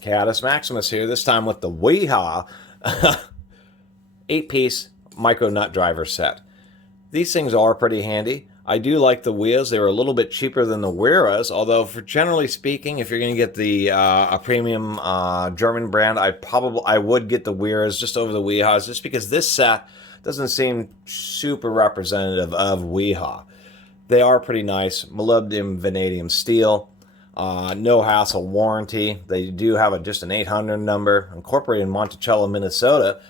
Catus Maximus here, this time with the Wiha 8-piece micro nut driver set. These things are pretty handy. I do like the Wihas. They were a little bit cheaper than the Wiras, although for generally speaking, if you're going to get the a premium German brand, I would get the Wiras just over the Wihas, just because this set doesn't seem super representative of Wiha. They are pretty nice. Molybdenum vanadium steel. No hassle warranty. They do have just an 800 number, incorporated in Monticello, Minnesota.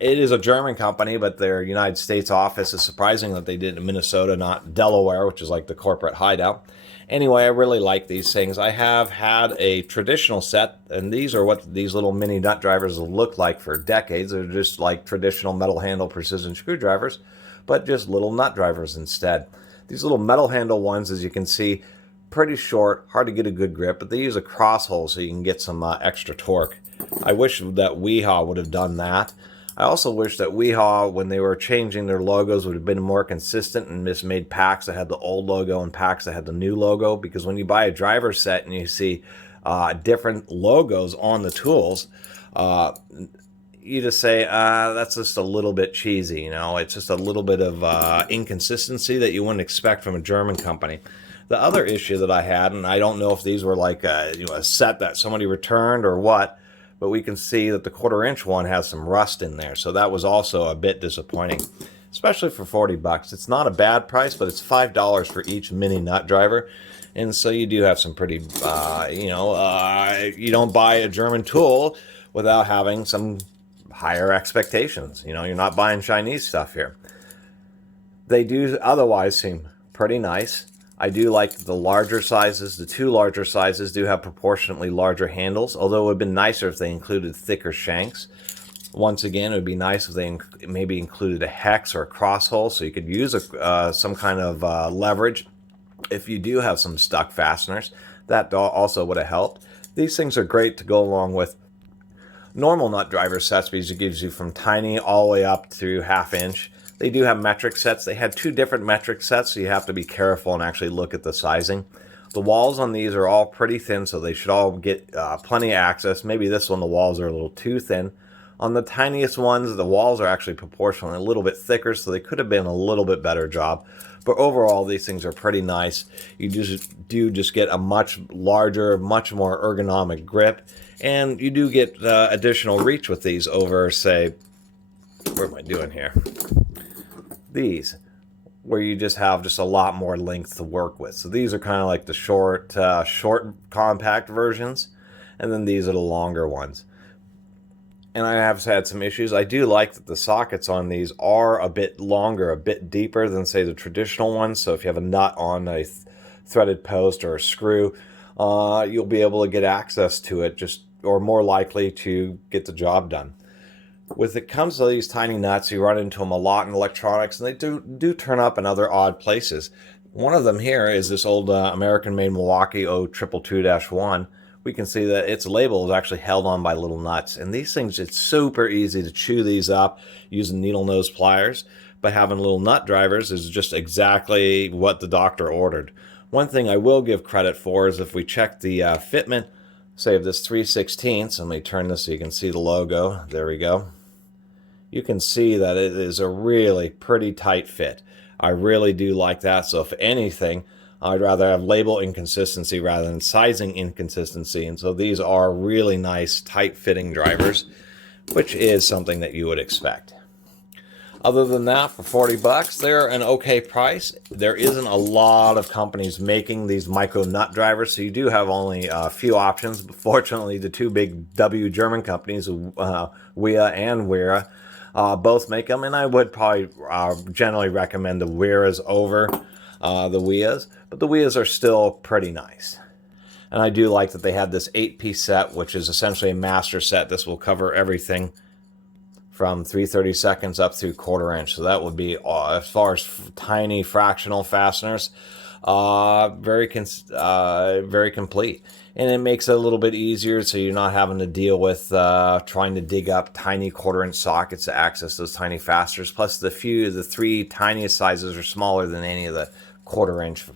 It is a German company, but their United States office is surprising that they did it in Minnesota, not Delaware, which is like the corporate hideout. Anyway, I really like these things. I have had a traditional set, and these are what these little mini nut drivers will look like for decades. They're just like traditional metal handle precision screwdrivers, but just little nut drivers instead. These little metal handle ones, as you can see, pretty short, hard to get a good grip, but they use a cross hole so you can get some extra torque. I wish that Wiha would have done that. I also wish that Wiha, when they were changing their logos, would have been more consistent and just made packs that had the old logo and packs that had the new logo, because when you buy a driver set and you see different logos on the tools, you just say, that's just a little bit cheesy, you know? It's just a little bit of inconsistency that you wouldn't expect from a German company. The other issue that I had, and I don't know if these were like a set that somebody returned or what, but we can see that the 1/4-inch one has some rust in there, so that was also a bit disappointing, especially for 40 bucks. It's not a bad price, but it's $5 for each mini nut driver, and so you do have some pretty, you don't buy a German tool without having some higher expectations. You know, you're not buying Chinese stuff here. They do otherwise seem pretty nice. I do like the larger sizes. The two larger sizes do have proportionately larger handles, although it would have been nicer if they included thicker shanks. Once again, it would be nice if they maybe included a hex or a cross hole so you could use some kind of leverage if you do have some stuck fasteners. That also would have helped. These things are great to go along with normal nut driver sets because it gives you from tiny all the way up to 1/2 inch. They do have metric sets. They had 2 different metric sets, so you have to be careful and actually look at the sizing. The walls on these are all pretty thin, so they should all get plenty of access. Maybe this one, the walls are a little too thin. On the tiniest ones, the walls are actually proportionally a little bit thicker, so they could have been a little bit better job. But overall, these things are pretty nice. You just get a much larger, much more ergonomic grip, and you do get additional reach with these over, say, what am I doing here? These, where you just have a lot more length to work with. So these are kind of like the short compact versions, and then these are the longer ones. And I have had some issues. I do like that the sockets on these are a bit longer, a bit deeper than, say, the traditional ones. So if you have a nut on a threaded post or a screw, you'll be able to get access to it, or more likely to get the job done. When it comes to these tiny nuts, you run into them a lot in electronics, and they do turn up in other odd places. One of them here is this old American-made Milwaukee 0222-1. We can see that its label is actually held on by little nuts. And these things, it's super easy to chew these up using needle nose pliers. But having little nut drivers is just exactly what the doctor ordered. One thing I will give credit for is if we check the fitment, say of this 3/16, let me turn this so you can see the logo. There we go. You can see that it is a really pretty tight fit. I really do like that. So if anything, I'd rather have label inconsistency rather than sizing inconsistency. And so these are really nice, tight-fitting drivers, which is something that you would expect. Other than that, for 40 bucks, they're an okay price. There isn't a lot of companies making these micro nut drivers, so you do have only a few options. But fortunately, the 2 big W German companies, Wiha and Wiha, both make them, and I would probably generally recommend the Wiras over the Wihas, but the Wihas are still pretty nice. And I do like that they have this 8-piece set, which is essentially a master set. This will cover everything from 3/32 up through 1/4 inch. So that would be, as far as tiny fractional fasteners, very complete. And it makes it a little bit easier, so you're not having to deal with trying to dig up tiny 1/4 inch sockets to access those tiny fasteners. Plus, the 3 tiniest sizes are smaller than any of the 1/4 inch.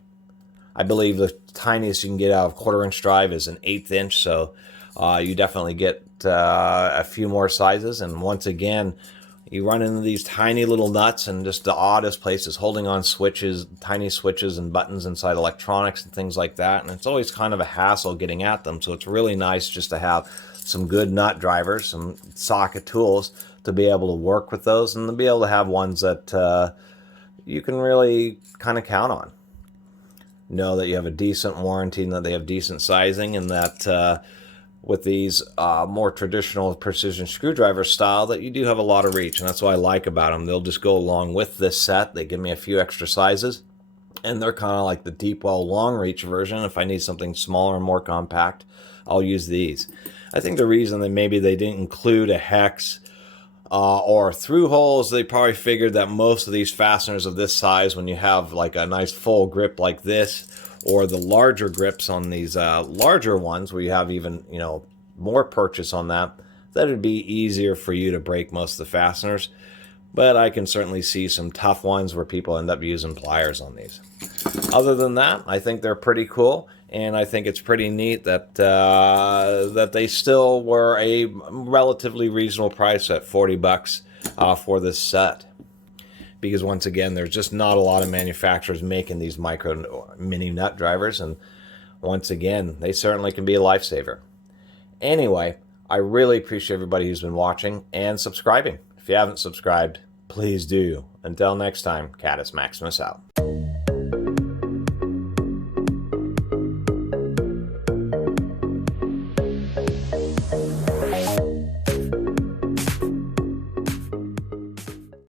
I believe the tiniest you can get out of 1/4 inch drive is an 1/8 inch, so you definitely get a few more sizes. And once again, you run into these tiny little nuts and just the oddest places, holding on switches, tiny switches and buttons inside electronics and things like that. And it's always kind of a hassle getting at them. So it's really nice just to have some good nut drivers, some socket tools to be able to work with those, and to be able to have ones that you can really kind of count on. Know that you have a decent warranty and that they have decent sizing, and that with these more traditional precision screwdriver style, that you do have a lot of reach, and that's what I like about them. They'll just go along with this set. They give me a few extra sizes, and they're kind of like the deep well long reach version. If I need something smaller and more compact, I'll use these. I think the reason that maybe they didn't include a hex or through holes, they probably figured that most of these fasteners of this size, when you have like a nice full grip like this, or the larger grips on these larger ones where you have even, you know, more purchase on that, that it'd be easier for you to break most of the fasteners. But I can certainly see some tough ones where people end up using pliers on these. Other than that, I think they're pretty cool, and I think it's pretty neat that that they still were a relatively reasonable price at $40 for this set. Because once again, there's just not a lot of manufacturers making these micro mini nut drivers, and once again, they certainly can be a lifesaver. Anyway, I really appreciate everybody who's been watching and subscribing. If you haven't subscribed, please do. Until next time, Catus Maximus out.